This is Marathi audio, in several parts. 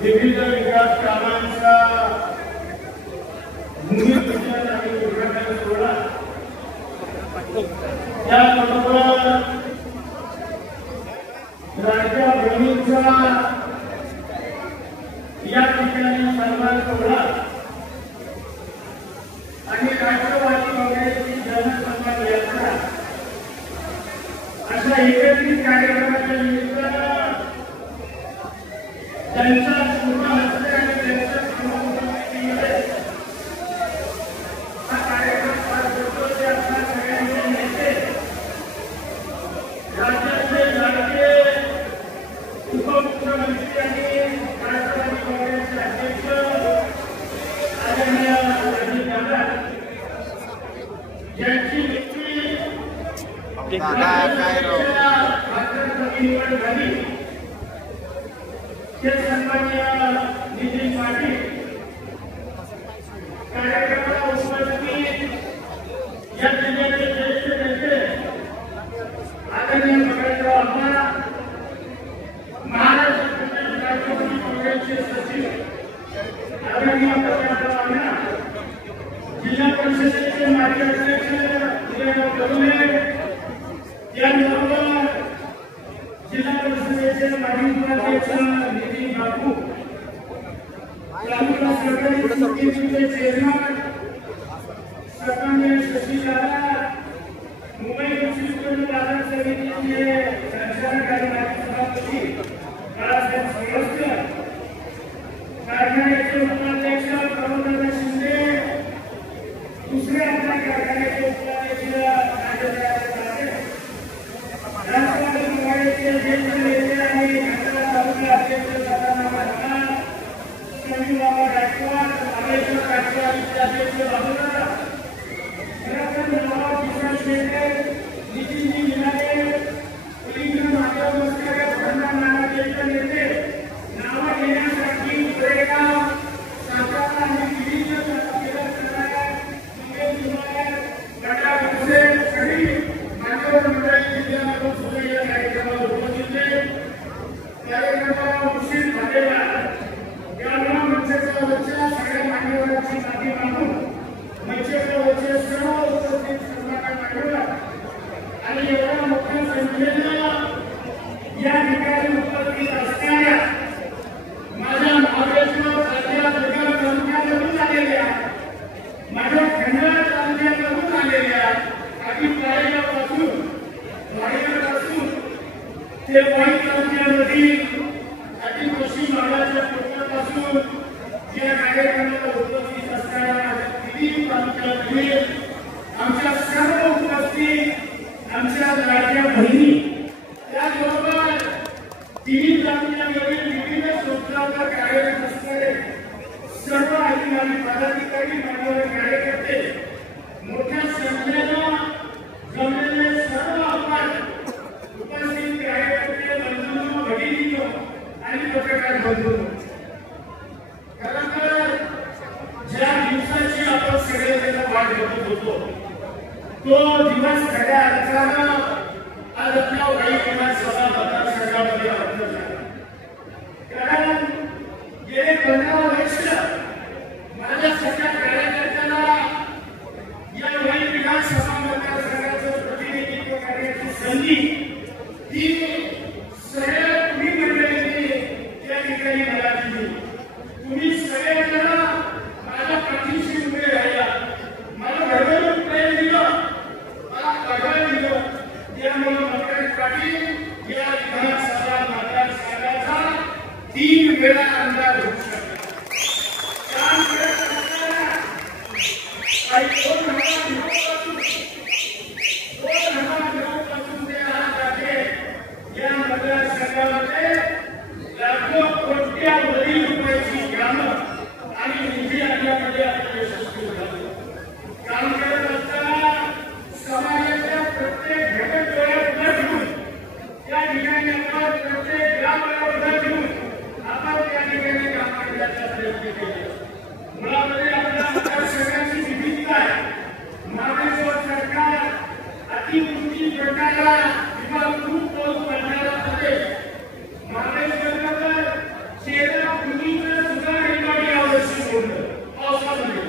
विविध विकास कामांचा भूमिपूजन आणि उद्घाटन सोहळा त्याबरोबर लाडक्या बहिणींचा या ठिकाणी सन्मान सोहळा आणि राष्ट्रवादी काँग्रेसची जनसंवाद यात्रा अशा एकत्रित कार्यक्रमाच्या निमित्तानं त्यांचा शुभ हस्ते आणि त्यांच्या समूहामध्ये हा कार्यक्रम पार पडतो ते आपल्या सगळ्यांचे नेते राज्याचे लाडके उपमुख्यमंत्री आणि राष्ट्रवादी काँग्रेसचे अध्यक्ष आदरणीय अजित दादा यांची नियुक्ती झाली ते सन्माननीय नितीन पाटील कार्यक्रमाला उपस्थित या जिल्ह्याचे ज्येष्ठ नेते आदरणीय भगतराव अम्मा महाराष्ट्र प्रदेश राष्ट्रवादी काँग्रेसचे सचिव आदरणीय भगतराव अण्णा जिल्हा परिषदेचे माजी अध्यक्ष उदयराव गरुले याबरोबर जिल्हा परिषदेचे माजी उपाध्यक्ष नितीन बापू तालुका सरकारी समितीचे चेअरमन सन्माननीय शशिकाला मुंबई मुन्सिपल बाजार समितीचे संचालक आणि माजी सभापती बाळासाहेब सोळसकर कारखान्याचे उपाध्यक्ष प्रमोददादा शिंदे दुसरे आपल्या कारखान्याचे उपाध्यक्ष राजेंद्र राष्ट्रवादी काँग्रेसचे ज्येष्ठ नेते आणि घटना तालुका अध्यक्ष दादा मालका समीर बाबा गायकवाड रामेश्वर गायकवाड इत्यादींचे बाजूला निरंजन बाबा किशन शेटे नितीनजी निनाले पुलिंग माधव मस्कर भंडा नाना ज्येष्ठ नेते नाव घेण्यासाठी गोरेगाव सातारा आणि विविध जिल्हा गटा गुसे सगळी मान्यवर मंडळी जिल्ह्यामधून सुद्धा या कार्यक्रमाला उपस्थित कार्यक्रमाला उशीर झालेला त्यामुळे मंचाच्या वरच्या सगळ्या मान्यवरांची माफी मागून मंचाच्या वरचे सर्व उपस्थित सन्मान्य मान्यवर आणि एवढ्या मोठ्या संख्येनं या ठिकाणी उपस्थित असणाऱ्या माझ्या महाबळेश्वर राज्या दुर्गा तालुक्यामधून आलेल्या माझ्या खंडाळा तालुक्यामधून आलेल्या आधी पासून ते वाई तालुक्यामधील आधी पश्चिम भागाच्या कोकणापासून या कार्यक्रमाला उपस्थित असणाऱ्या तिन्ही तालुक्यामधील आमच्या सर्व उपस्थित आमच्या लाडक्या बहिणी त्याचबरोबर तिन्ही तालुक्यामधील विविध संस्थांवर कार्यरत असणारे सर्व अधिकारी पदाधिकारी मान्यवर कार्यकर्ते मोठ्या संख्येनं जमलेले सर्व आपण उपस्थित कार्यकर्ते बंधू भगिनींनो आणि पत्रकार बंधू खरं तर ज्या दिवसाची आपण सगळेजण वाट बघत होतो तो दिवस खऱ्या अर्थानं आज आपल्या वाई विधानसभा मतदारसंघामध्ये अर्थ झाला कारण गेले 15 वर्ष माझ्या सगळ्या कार्यकर्त्यांना या वाई विधानसभा मतदारसंघाचं प्रतिनिधित्व करण्याची संधी ही सगळ्या तुम्ही मंडळींनी या ठिकाणी मला दिली तुम्ही सगळेजण माझ्या पाठीशी उभे राहिला मला घडवून प्रेम दिलं मला कळवळ दिलं त्यामुळे मकरंद पाटील या विधानसभा मतदारसंघाचा 3 वेळा आमदार होऊ शकला काम करत असताना काही 2009 ते आजचे या मतदारसंघामध्ये लाखो कोट्यावधी रुपयाची कामं आणि निधी आणण्यामध्ये आपण यशस्वी झालो काम करत असताना समाजाच्या प्रत्येक घटक डोळ्यात न ठेवून त्या ठिकाणी आपण प्रत्येक ग्रामाला न ठेवून आपण त्या अतिवृष्टी पडणारा किंवा खूप पाऊस पडणारा प्रदेश महाराष्ट्रात शेतात पूर्वीचं सुद्धा रेकॉर्ड यावर्षी होतं पावसामध्ये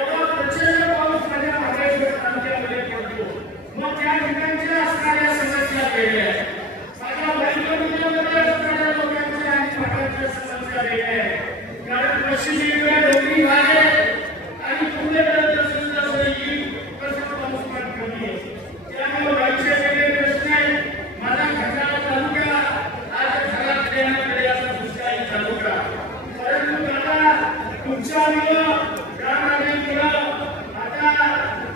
एवढा प्रचंड पाऊस माझ्या महाराष्ट्र तालुक्यामध्ये पडतो. मग त्या ठिकाणच्या असणाऱ्या समस्या वेगळ्या आहेत. माझ्या वैद्यकीयमध्ये असणाऱ्या लोकांच्या आणि भागाच्या समस्या वेगळ्या आहेत. कारण पश्चिमेकडे डोंगरी भाग आहे आणि पूर्वेकडे जसं जसं येईल तसं पाऊसमान कमी आहे. त्यामुळे वैद्यकीय वेगळे प्रश्न आहेत. माझा खंडाळा तालुका आज खराब देण्याकडे असा दुष्काळी तालुका. परंतु दादा तुमच्यामुळं आता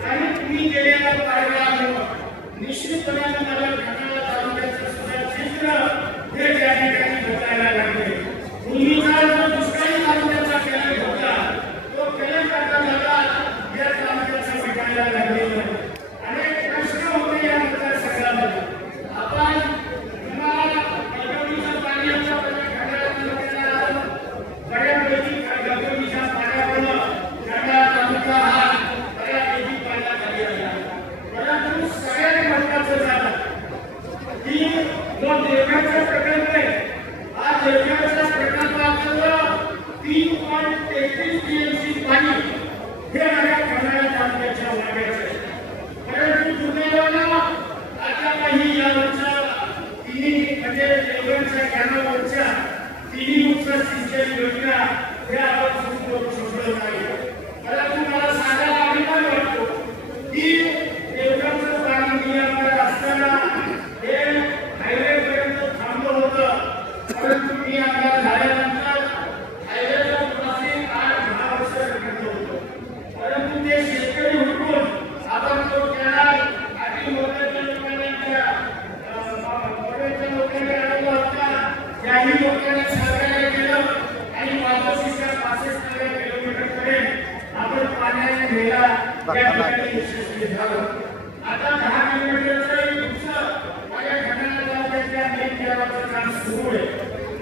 काही तुम्ही केलेल्या कार्यामुळं निश्चितपणे मला खंडाळा तालुक्याचं सुद्धा चित्र हे त्या ठिकाणी बघायला लागले. पूर्वीचा जो दुष्काळी तालुक्याचा केला होता तो केला झाला या तालुक्याचा बघायला लागलेला अनेक प्रश्न होते या मतदारसंघामध्ये. आपण तुम्हाला गगोनीच्या पाण्याच्या खंडाळा तालुक्याला बऱ्यापैकी गगोनीच्या पाण्यामुळं खंडाळा तालुका हा बऱ्यापैकी पाण्याखाली आला. परंतु सगळ्यात महत्त्वाचं झालं की जो देवघरचा प्रकल्प आहे हा देवघरच्या प्रकल्पाचं 3.33 TMC पाणी हे माझ्या खंडाळा तालुक्याच्या वाट्याचं आहे. परंतु दुर्दैवानं आता काही यावरच्या तिन्ही म्हणजे देवघरच्या कॅनलवरच्या तिन्ही उपसा सिंचन योजना ह्या आपण सुरू करू शकलो नाही. परंतु मला सांगायला अभिमान वाटतो की देवघरचं पाणी नियमन असताना हे हायवेपर्यंत थांबलं होतं. परंतु मी आमदार झाल्यानंतर हायवेचं क्रॉसिंग 8-10 वर्ष करत होतो. परंतु ते शेतकरी हुडकून आपण तो कॅनल आणि मोठ्या लोकांच्या आलेला होता. त्याही लोकांनी सहकार्य केलं आणि 65 किलोमीटरपर्यंत आपण पाण्याने नेला त्या ठिकाणी यशस्वी झालो. आता 10 किलोमीटरचं उपसा माझ्या खंडाळा तालुक्याच्या मेन केंद्राचं काम सुरू आहे.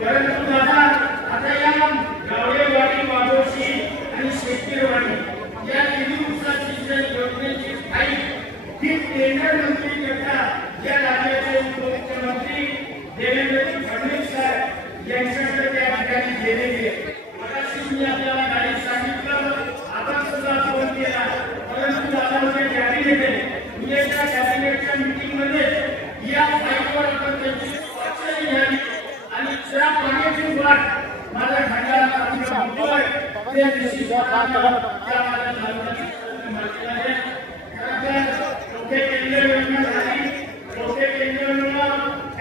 परंतु दादा आता या गावडेवाडी वाडोशी आणि शेतीवाडी या तिन्ही उपसा सिंचन योजनेची फाईल ही टेंडर मंत्री करता या राज्याचे उपमुख्यमंत्री देवेंद्र फडणवीस साहेब यांच्याकडे त्या ठिकाणी गेलेली आहे. मगाशी मी आपल्याला गाडीत सांगितलं आपण सुद्धा फोन केला. परंतु दादांचे कॅबिनेट आहे उद्याच्या कॅबिनेटच्या मीटिंगमध्ये या फाईलवर आपण त्यांची स्वाक्षरी घ्यावी आणि ज्या पाण्याची वाट माझ्या खंडाळा तालुका बघतोय ते निश्चित त्या माझ्या तालुक्याची माहिती आहे. मोठे केंद्र योजना झाली. मोठे केंद्र योजना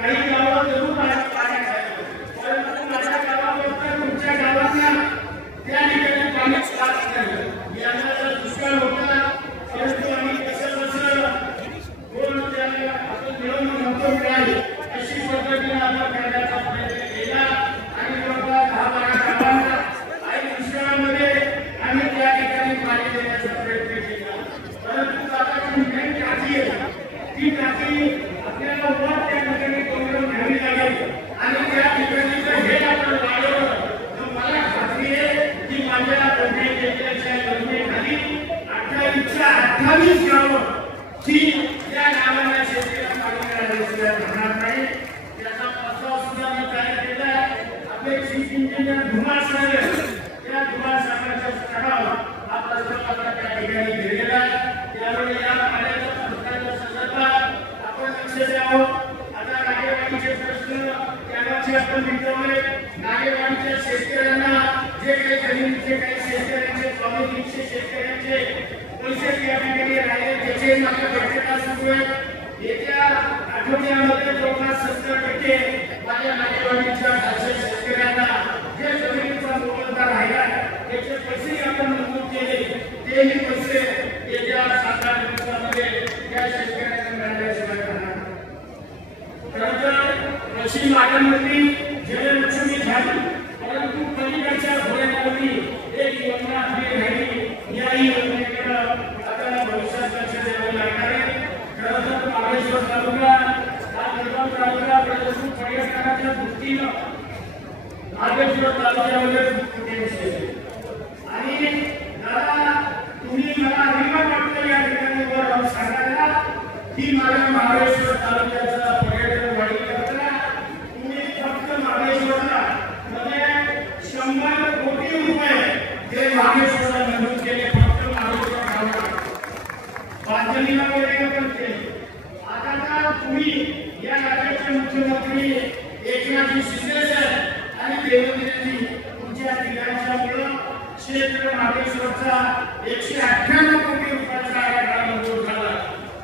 काही गावात जरूर पाणी आहे. परंतु माझ्या गावाबद्दल तुमच्या गावांना त्या ठिकाणी पाणीच लागत नाही. यंदाचा दुष्काळ होता. परंतु आम्ही कसं कोण त्याला आपण मिळून नव्हतो मिळाली अशी पद्धतीने आपण करण्याचा प्रयत्न केला आणि जवळपास 10-12 गावांना आणि दुष्काळामध्ये आम्ही त्या ठिकाणी पाणी देण्याचा प्रयत्न केला. परंतु आता जी मेन टाकी आहे ती टाकी आपल्याला वर त्या ठिकाणी करून घ्यावी लागेल आणि त्या ठिकाणी जर हे आपण वाढवलं तर मला खात्री आहे की माझ्या केंद्राच्या योजनेखाली 28 गावं ही त्या गावांना शेतीला पाणी मिळाल्याशिवाय राहणार नाही. त्याचा प्रस्ताव सुद्धा मी तयार केला आहे. आपले चीफ इंजिनियर धुमाळ साहेब त्या धुमाळ साहेबांच्या स्तरावर हा प्रस्ताव आता त्या ठिकाणी दिलेला आहे. त्यामुळे या पाण्याच्या प्रश्नाच्या संदर्भात आपण लक्ष द्यावं. आता नागेवाडीचे प्रश्न त्यावरचे आपण मिटवले. नागेवाडीच्या शेतकऱ्यांना जे काही जमिनीचे काही शेतकऱ्यांचे 300 शेतकऱ्यांचे पैसे त्या ठिकाणी राहिले त्याचे मात्र बैठका सुरू आहेत. येत्या आठवड्यामध्ये जवळपास 70% माझ्या नागेवाडीच्या खालच्या शेतकऱ्यांना जे जमिनीचा मोबदला राहिला त्याचे पैसे आपण मंजूर केले. तेही पैसे येत्या 7-8 दिवसामध्ये त्या शेतकऱ्यांना मिळाल्याशिवाय राहणार. खरं तर अशी मागणी जललक्ष्मी झाली परंतु पलीकडच्या घोड्यावरती एक योजना आपली राहिली. या योजनेकडे आपल्याला भविष्यात लक्ष द्यावे लागणार आहे. खरं तर महाबळेश्वर तालुका हा जळगाव तालुका पर्यटनाच्या दृष्टीनं महाबळेश्वर तालुक्यामध्ये आणि दादा तुम्ही मला अभिमान वाटतो या ठिकाणी वर सांगायला ही माझ्या महाबळेश्वर तालुक्याचा पर्यटन वाढीकरता तुम्ही फक्त महाबळेश्वरला मध्ये 100 कोटी रुपये हे महाबळेश्वरला मंजूर केले. फक्त महाबळेश्वर गावाला बांधणीला वगैरे पण केले. आता तर तुम्ही या राज्याचे मुख्यमंत्री एकनाथ शिंदे साहेब आणि देवेंद्रजी तुमच्या तिघांच्यामुळे क्षेत्र महाबळेश्वरचा 198 कोटी रुपयाचा आराखडा मंजूर झाला.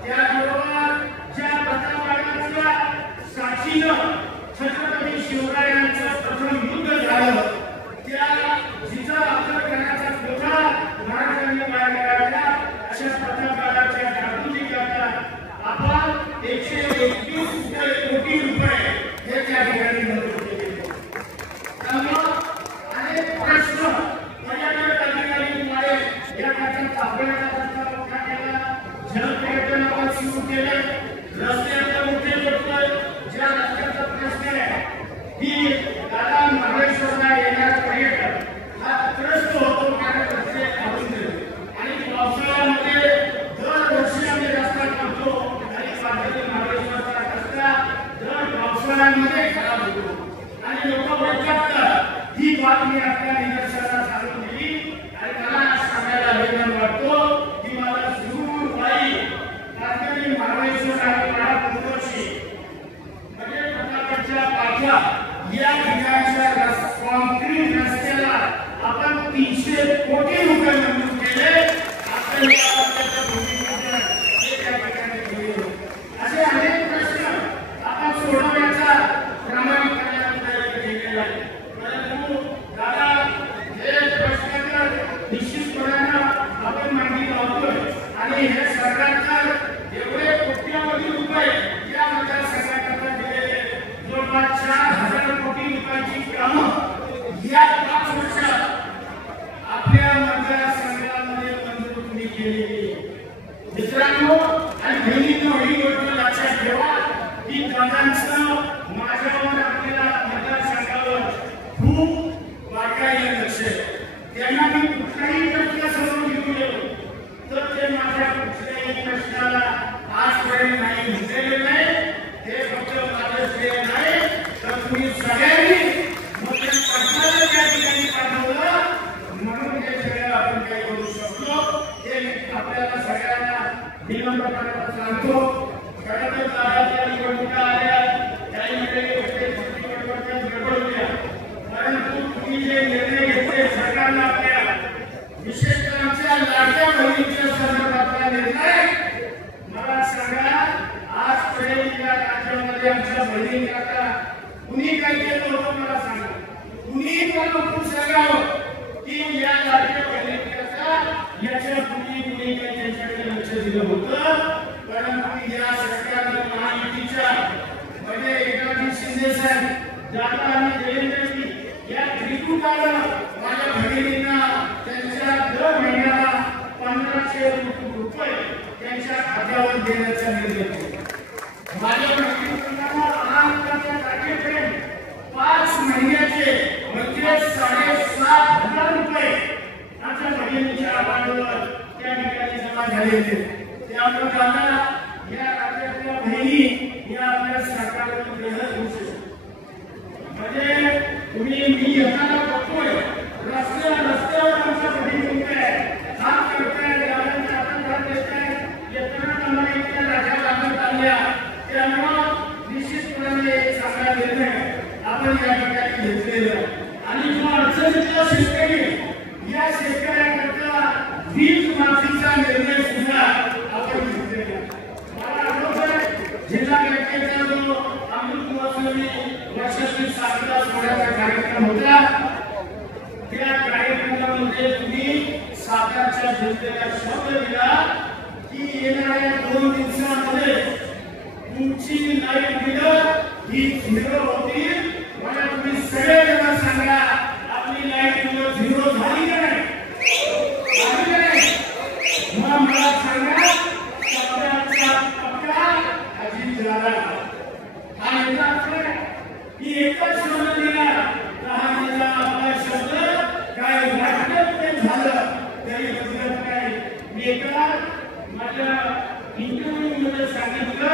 त्याबरोबर ज्या प्रतापगडाच्या साक्षीनं छत्रपती शिवरायांचं प्रथम युद्ध झालं त्या जिथं आपल्या घराचा कोठा महाराजांनी बाहेर काढला अशा प्रतापगडाच्या जागृती करता आपण 121 कोटी रुपये हे त्या ठिकाणी मंजूर केले. त्यामुळे अनेक प्रश्न पर्यटक अधिकाऱ्यांमुळे या राज्यात सापडण्याचा रस्ता मोठा केला. जलपर्यटन आपण सुरू केले. रस्त्याचे मोठे प्रश्न ज्या रस्त्याचा प्रश्न आहे ही दादा महाबळेश्वरला येणारा पर्यटक हा त्रस्त होतो कारण रस्ते खाऊन गेले आणि पावसाळ्यामध्ये दरवर्षी आम्ही रस्ता करतो आणि पाठवले महाबळेश्वरचा रस्ता दर पावसाळ्यामध्ये खराब होतो आणि लोक वैतागतात. ही बातमी आपल्या निदर्शनास आणून दिली आणि मला सांगायला अभिमान वाटतो की मला सुरू बाई रात्री महाबळेश्वर आणि महापूर्वशी म्हणजे प्रतापगडच्या पाठ्या या ठिकाणच्या कॉन्क्रीट रस्त्याला आपण 300 कोटी रुपये मंजूर केले. असे अनेक प्रश्न आपण सोडवण्याचा प्रामाणिकपणे प्रयत्न केलेला आहे. परंतु दादा हे प्रश्न तर निश्चितपणे आपण मांडी लावतोय आणि हे सरकारचं एवढे कोट्यावधी रुपये या मतदारसंघाकरता दिलेले जवळपास 4000 कोटी रुपयाची कामं या 5 वर्षात आपल्या मतदारसंघामध्ये मंजूर तुम्ही केलेली. मित्रांनो आणि बहिणींनो ही गोष्ट लक्षात ठेवा की दादांचं माझ्यावर आपल्याला मतदारसंघावर खूप वाटायला लक्ष आहे. त्यांना मी कुठलाही प्रश्न समोर घेऊन गेलो तर ते माझ्या कुठल्याही प्रश्नाला आजपर्यंत नाही म्हटलेले नाही. हे फक्त माझं श्रेय नाही तर तुम्ही सगळ्यांनी मोठ्या प्रश्नाला त्या ठिकाणी पाठवलं म्हणून हे सगळं आपण काही करू शकलो. हे आपल्याला सगळ्यांना विनम्रपणे सांगतो. खरं तर दादाच्या निवडणुका आल्या काही वेळेला गडबड होत्या परंतु तुम्ही जे निर्णय घेतले सरकारनं आपल्या विशेषतः आमच्या लाडक्या बहिणीच्या संदर्भातला निर्णय मला सांगा आजपर्यंत या राज्यामध्ये आमच्या बहिणींकरता कुणी काय केलं होतं मला सांगा. कुणी पण उठून सांगावं की या लाडक्या बहिणींकरता याच्या पूर्वी कुणी काही त्यांच्याकडे लक्ष दिलं होतं. परंतु या सरकारनं महायुतीच्या म्हणजे एकनाथ शिंदे साहेब दादा आणि देवेंद्रजी या त्रिकूटानं माझ्या भगिनींना त्यांच्या दर महिन्याला 1500 रुपये त्यांच्या खात्यावर देण्याचा निर्णय केला. माझ्या भगिनींना आनंदाच्या तारखेपर्यंत 5 महिन्याचे म्हणजे 7,500 रुपये आमच्या भगिनींच्या अकाउंटवर त्या ठिकाणी जमा झालेले. त्यामुळे दादा या राज्यातल्या बहिणी या आपल्या सरकारवर ग्रह होऊ शकतात. म्हणजे तुम्ही मी येताना बघतोय रस्त्यावर आमच्या बहिणी काम करताय गावांना आपण घर देताय येताना आम्हाला इतक्या राजा लागत आल्या. त्यामुळं निश्चितपणे एक चांगला निर्णय आपण या ठिकाणी घेतलेला आणि जो अडचणीतला शेतकरी या शेतकऱ्यांकरता वीज माफीचा निर्णय सुद्धा आपण घेतलेला. मला आठवतंय जिल्हा बँकेचा जो अमृत महोत्सवी वर्षातील साजरा सोहळ्याचा कार्यक्रम होता त्या कार्यक्रमामध्ये तुम्ही सातारच्या जनतेला शब्द दिला की येणाऱ्या 2 दिवसांमध्ये तुमची लाईट बिलं ही 0 होतील. मला तुम्ही सगळे जण सांगा आपली लाईट बिलं 0 झाली का नाही? मग मला सांगा सगळ्यांचा पक्का अजित झाला हा येतात की एकच शब्द दिला 10 दिला आपला शब्द काय वाटत ते झालं तरी बदलत नाही. मी एका माझ्या इंटरव्ह्यू मध्ये सांगितलं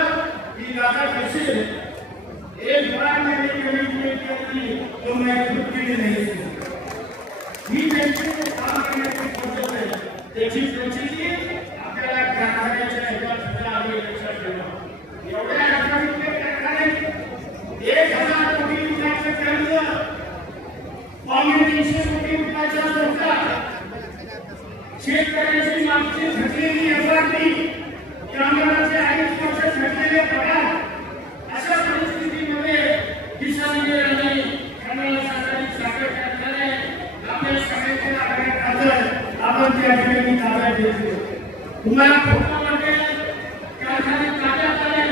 की दादा कसे एक बार मैंने कभी किया तो मैं खुद के लिए नहीं ही त्यांचे काम करण्याची पद्धत आहे त्याची प्रचिती आपल्याला कारखान्याच्या एका सुद्धा आम्ही लक्षात ठेवा एवढ्या रकमेचे कारखाने 1000 कोटी रुपयाचं कर्ज 300 कोटी रुपयाचा धोका शेतकऱ्याची मागची थकलेली एफआरपी कामगारांचे 2.5 वर्ष थकलेले पगार अशा परिस्थितीमध्ये किसान रेल आणि खंडाला साखर कारखाने आपल्या सगळ्यांच्या आग्रहात आदर आपण त्या ठिकाणी ताब्यात घेतले तुम्हाला फोटो वाटेल कारखाने ताब्यात आले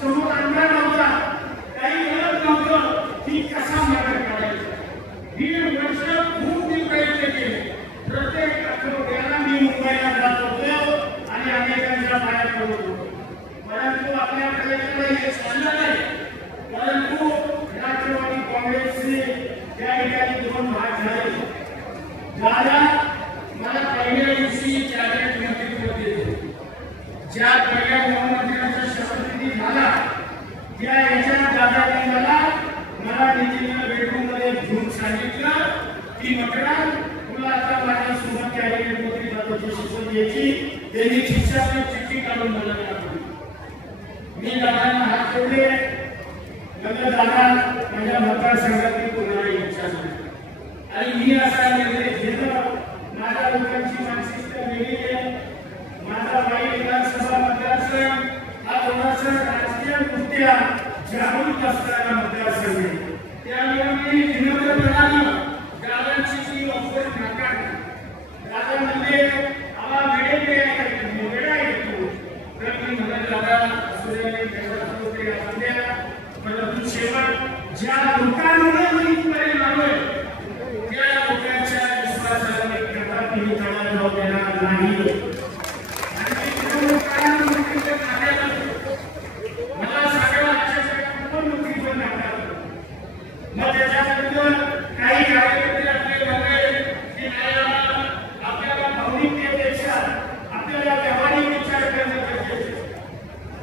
समोर अंधार नव्हता काही गरज नव्हतं की कसा मार्ग काढायचा 1.5 वर्ष खूप मी प्रयत्न केले प्रत्येक आठवड्याला मी मुंबईला जात होतो आणि अनेकांच्या पाया पडत होतो परंतु आपल्या प्रयत्नाला हे चाललं नाही परंतु राष्ट्रवादी काँग्रेसचे त्या ठिकाणी 2 भाग झाले दादा मला पहिल्या दिवशी कॅबिनेट मंत्रिपद दिले ज्या पहिल्या गृहमंत्र्यांचा शपथविधी झाला त्या याच्यात दादांनी मला नितीनला बेडरूममध्ये घेऊन सांगितलं की मकरान तुला आता माझ्यासोबत कॅबिनेट मंत्री पदाची शपथ घ्यायची त्यांनी खिशातून चिठ्ठी काढून मला दाखवली मी दादांना हात जोडले म्हणलं दादा माझ्या मतदारसंघातील कोणाला इच्छा नाही आणि मी असा निर्णय घेतला माझ्या लोकांची मानसिकता वेगळी आहे माझा वाई विधानसभा मतदारसंघ हा थोडासा राजकीय दृष्ट्या जागृत असणारा मतदारसंघ आहे त्यामुळे मी विनम्रपणाने दादांची ती ऑफर नाकारली दादा म्हणजे आम्हा वेळा येतो तर मी म्हणत दादा सूर्याने होते असल्या परंतु शेवट ज्या लोकांमुळे मी इथपर्यंत आलोय त्या लोकांच्या विश्वासाला मी कदापिही तडा जाऊ देणार नाही मला सगळ्या मंत्रिपद नाकारलं मग त्याच्यानंतर काही कार्यकर्ते आपले म्हणले की नाही आपल्याला भावनिकतेपेक्षा आपल्याला व्यावहारिक विचार करणं गरजेचं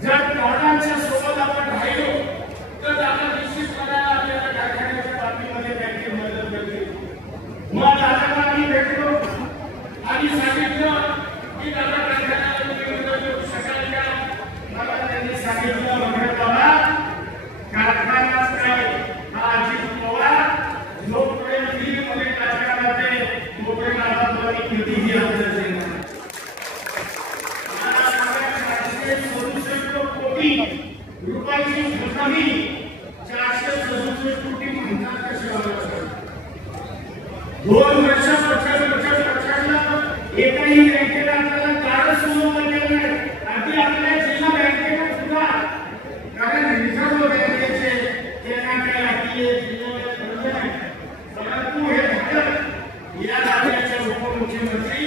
जर कोणाच्या सोबत आपण राहिलो तर आपण निश्चितपणे आपल्याला कारखान्याच्या बाबतीमध्ये त्यांची मदत करते मग दादाला आम्ही भेटलो आणि सांगितलं की दादा कारखान्याला निवडणूक शकाल का मला त्यांनी सांगितलं वगैरे बाबा कारखानाच काय हा अजित पवार जोपर्यंत दिल्लीमध्ये राजकारणात आहे तोपर्यंत आता कितीही अंतर देणार 67 कोटी रुपयाची जमीन 467 कोटी म्हणतात कशाला 2 वर्ष पक्षाला एकाही बँकेला आपल्याला दारच सुरू केलं नाही अगदी आपल्या जिल्हा बँकेला सुद्धा कारण रिझर्व्ह बँकेचे त्यांना काही आपले परंतु हे झालं या राज्याच्या उपमुख्यमंत्री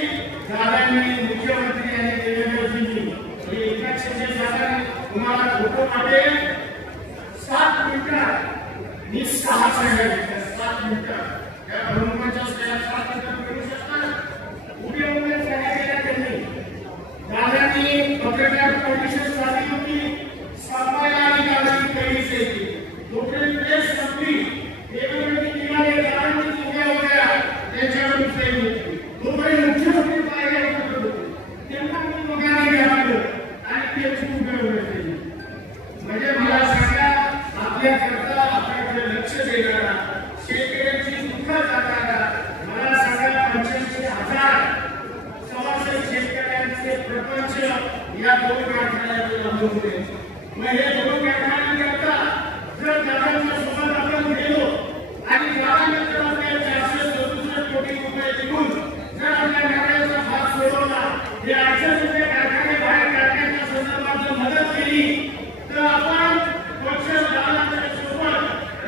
दादांनी मुख्यमंत्री आणि देवेंद्रजींनी हे एकाक्षे साधारण तुम्हाला फोटो वाटेल 7 मिनिटात मी 6 सांगितलं 7 मिनिटात त्या प्रमुखांच्या 7 मिनिटात करू शकतात उद्या सांगितलेल्या त्यांनी दादांनी पत्रकार परिषद झाली होती सामाया आणि दादांनी पहिलीच येते तोपर्यंत प्रेस संपली देवेंद्रजी किनारे दादांनी उभ्या होत्या त्यांच्यावर प्रेम होती तोपर्यंत मुख्यमंत्री पाहिजे होते त्यांना मी दोघांनी घ्यावं आणि ते उभे होते म्हणजे मला सांगा आपल्याकरता आपल्याकडे लक्ष देणारा शेतकऱ्यांची दुःख जाणारा मला सांगा 85,000 समाज शेतकऱ्यांचे प्रपंच या 2 कारखान्यावर अवलंबून आहे मग हे 2 कारखान्यांकरता जर दादांच्या सोबत आपण गेलो आणि दादानंतर आपल्या 467 कोटी रुपये देऊन जर आपल्या नागरिकांचा भाग सोडवला हे 800 कारखाने बाहेर काढण्याच्या संदर्भात मदत केली तर आपण पक्ष दादांच्या सोबत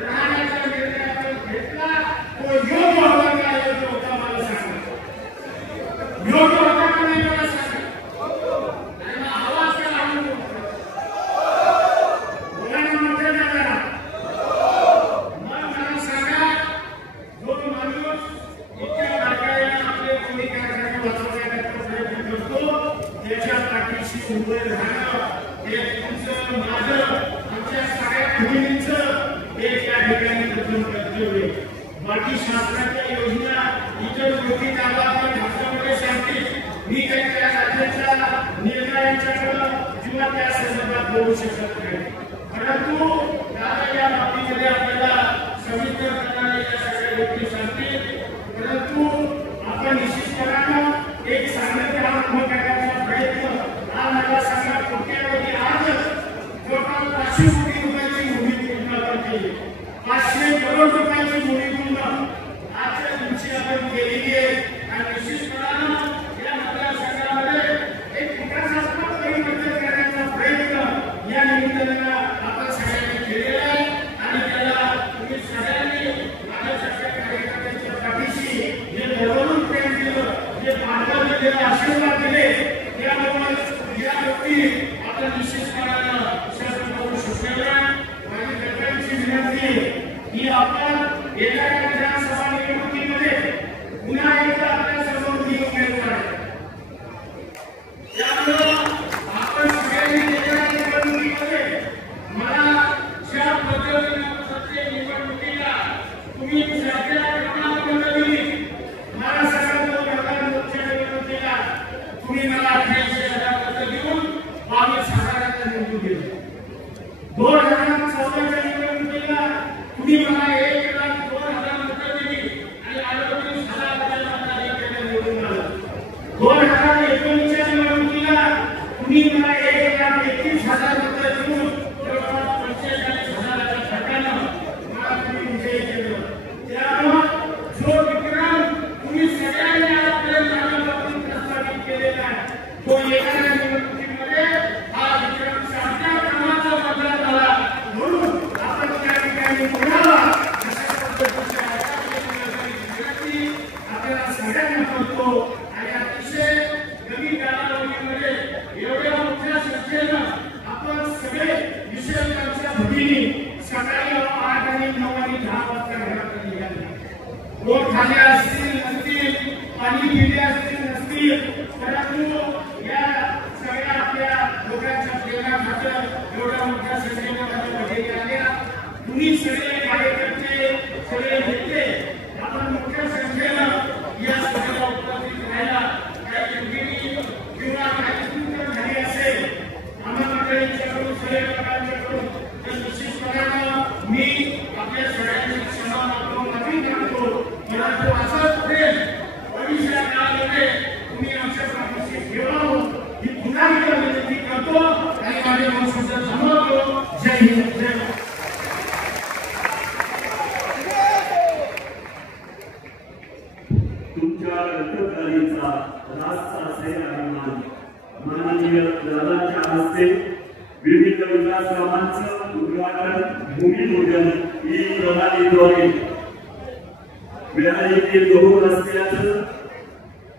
राहण्याचा निर्णय आपण घेतला तो योग्य होता का योग्य होता मला सांगा योग्य होता का नाही मला सांगा आणि आवाज काय लावून बोलायला म्हणते ना जरा मग मला सांगा जो माणूस इतक्या बारकाईने आपले कोणी कारखाने वाचवण्याचा प्रयत्न करतो त्याच्या गृहिणींचं एक या ठिकाणी प्रथम कर्तव्य. बाकी शासनाच्या योजना इतर गोष्टी गावात भाषणामध्ये सांगतील. मी काही त्या राज्याच्या निर्णयांच्याकडे किंवा त्या संदर्भात बोलू शकत नाही. परंतु दादा या बाबतीमध्ये आपल्याला सविस्तरपणे या सगळ्या गोष्टी सांगतील. परंतु आपण निश्चितपणानं एक सामर्थ्य आरंभ करण्याचा प्रयत्न हा मला सांगा कोट्यावधी आज जवळपास 500 कोटी रुपयाची मोहीम पूर्ण करते. 500 करोड रुपयाची मोहीम पूर्ण आजच्या दिवशी आपण केलेली आहे. आणि निश्चितपणानं या मतदारसंघामध्ये एक विकासात्मक परिवर्तन करण्याचा प्रयत्न या निमित्तानं आपण सगळ्यांनी केलेला आहे. आणि त्याला तुम्ही सगळ्यांनी माझ्यासारख्या कार्यकर्त्यांच्या पाठीशी जे भरभरून प्रेम दिलं, जे पाठबळ दिलं, आशीर्वाद दिले, त्यामुळे या गोष्टी आपण निश्चितपणानं साध्य करू शकलो. माझी सगळ्यांची विनंती ही आपण येणाऱ्या विधानसभा निवडणुकीमध्ये पुन्हा एकदा आपल्या समोर निवडणूक आहे. त्यामुळे आपण सगळ्यांनी येणाऱ्या निवडणुकीमध्ये मला ज्या पद्धतीने प्रत्येक निवडणुकीला तुम्ही सगळ्या क्रमांकावर दिली, मला सगळ्यांना प्रधानमंत्री निवडणुकीला तुम्ही मला 88,000 मतं देऊन 22,000 निवडून दिले. 2014च्या निवडणुकीला तुम्ही मला 1,02,000 मतं दिली आणि 38,000 मताधिक्याने निवडून आला. 2019च्या निवडणुकीला तुम्ही मला 1,31,000 मतं देऊन जवळपास 45,000च्या फरकानं मला तुम्ही विजयी केलं. त्यामुळे जो विक्रम तुम्ही सगळ्यांनी आजपर्यंत आम्हालातून प्रस्थापित केलेला आहे, तो येणाऱ्या निवडणुकीमध्ये हा विक्रम 7व्या क्रमांकाचा मतदार झाला. म्हणून आपण त्या ठिकाणी पुन्हा अशा पद्धतीच्या आपल्याला सगळ्यांना करतो. आणि अतिशय कमी कालावधीमध्ये एवढ्या मोठ्या संख्येनं आपण सगळे विषयांच्या भगिनी सकाळी 8 आणि 9 आणि 10 वाजता घरात निघाले. रोड खाल्ले असतील नसतील, पाणी पिले असतील नसतील, परंतु या सगळ्या आपल्या लोकांच्या प्रेमाखातर एवढ्या मोठ्या संख्येनं माझ्या भगिनी आल्या. तुम्ही सगळे कार्यकर्ते, सगळे नेते आपण मोठ्या संख्येनं या सगळ्याला उपस्थित राहायला. काही भगिनी किंवा काही चूक झाली असेल आम्हा मंडळींच्याकडून, सगळ्या लोकांच्याकडून, तर निश्चितपणानं मी आपल्या सगळ्यांची क्षमा मागतो, माफी मागतो. परंतु असंच प्रेम भविष्या काळामध्ये तुम्ही आमच्या पाठीशी ठेवावं ही पुन्हा एकदा विनंती करतो आणि माझे वक्तव्य थांबवतो. जय हिंद, जय भारत. तुमच्या कर्तव्याचा रास्त असेल अभिमान. माननीय दादांच्या हस्ते विविध विकास कामांचं उद्घाटन, भूमिपूजन ही प्रणालीद्वारे मिळालेली बहु रस्त्याचं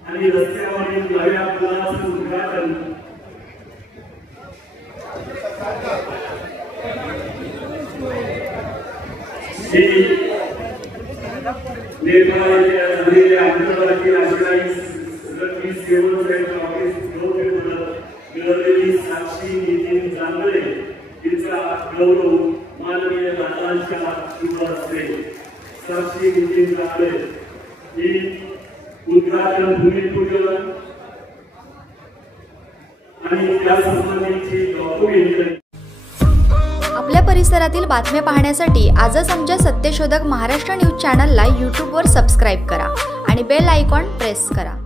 आणि रस्त्यावरील नव्या पुलाचं उद्घाटन नेपाळच्या झालेल्या आंतरराष्ट्रीय आशियाई सेवन सेंटर ऑफिस मिळवलेली साक्षी नितीन जांभळे तिचा गौरव माननीय दादांच्या शुभ हस्ते. साक्षी नितीन जांभळे ही उद्घाटन, भूमिपूजन आणि त्या संबंधीची डॉक्युमेंटरी. आपल्या परिसरातील बातम्या पाहण्यासाठी आजच आमच्या सत्यशोधक महाराष्ट्र न्यूज चॅनलला यूट्यूबवर सबस्क्राईब करा आणि बेल आयकॉन प्रेस करा.